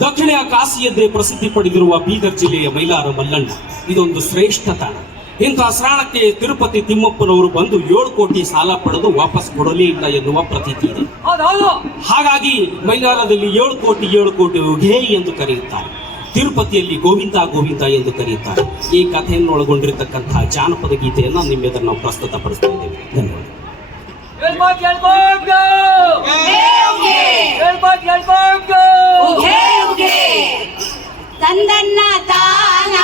ದಕ್ಷಿಣ ಕಾಶಿಯದ್ದೇ ಪ್ರಸಿದ್ಧಿ ಪಡೆದಿರುವ ಬೀದರ್ ಜಿಲ್ಲೆಯ ಮೈಲಾರ ಮಲ್ಲಣ್ಣ ಇದೊಂದು ಶ್ರೇಷ್ಠ ತಾಣ. ಇಂತಹ ಸ್ನಾನಕ್ಕೆ ತಿರುಪತಿ ತಿಮ್ಮಪ್ಪನವರು ಬಂದು 7 ಕೋಟಿ ಸಾಲ ಪಡೆದು ವಾಪಸ್ ಕೊಡಲೇ ಇಲ್ಲ ಎನ್ನುವ ಪ್ರತೀತಿ ಇದೆ. ಹಾಗಾಗಿ ಮೈಲಾರದಲ್ಲಿ 7 ಕೋಟಿ ಘೇ ಎಂದು ಕರೆಯುತ್ತಾರೆ. ತಿರುಪತಿಯಲ್ಲಿ ಗೋವಿಂದ ಗೋವಿಂದ ಎಂದು ಕರೆಯುತ್ತಾರೆ. ಈ ಕಥೆಯನ್ನು ಒಳಗೊಂಡಿರತಕ್ಕಂತಹ ಜಾನಪದ ಗೀತೆಯನ್ನು ನಿಮ್ಮೆದುರು ನಾವು ಪ್ರಸ್ತುತಪಡಿಸ್ತಾ ಇದ್ದೇವೆ. ಧನ್ಯವಾದ. ತಂದನ್ನ ತಾನ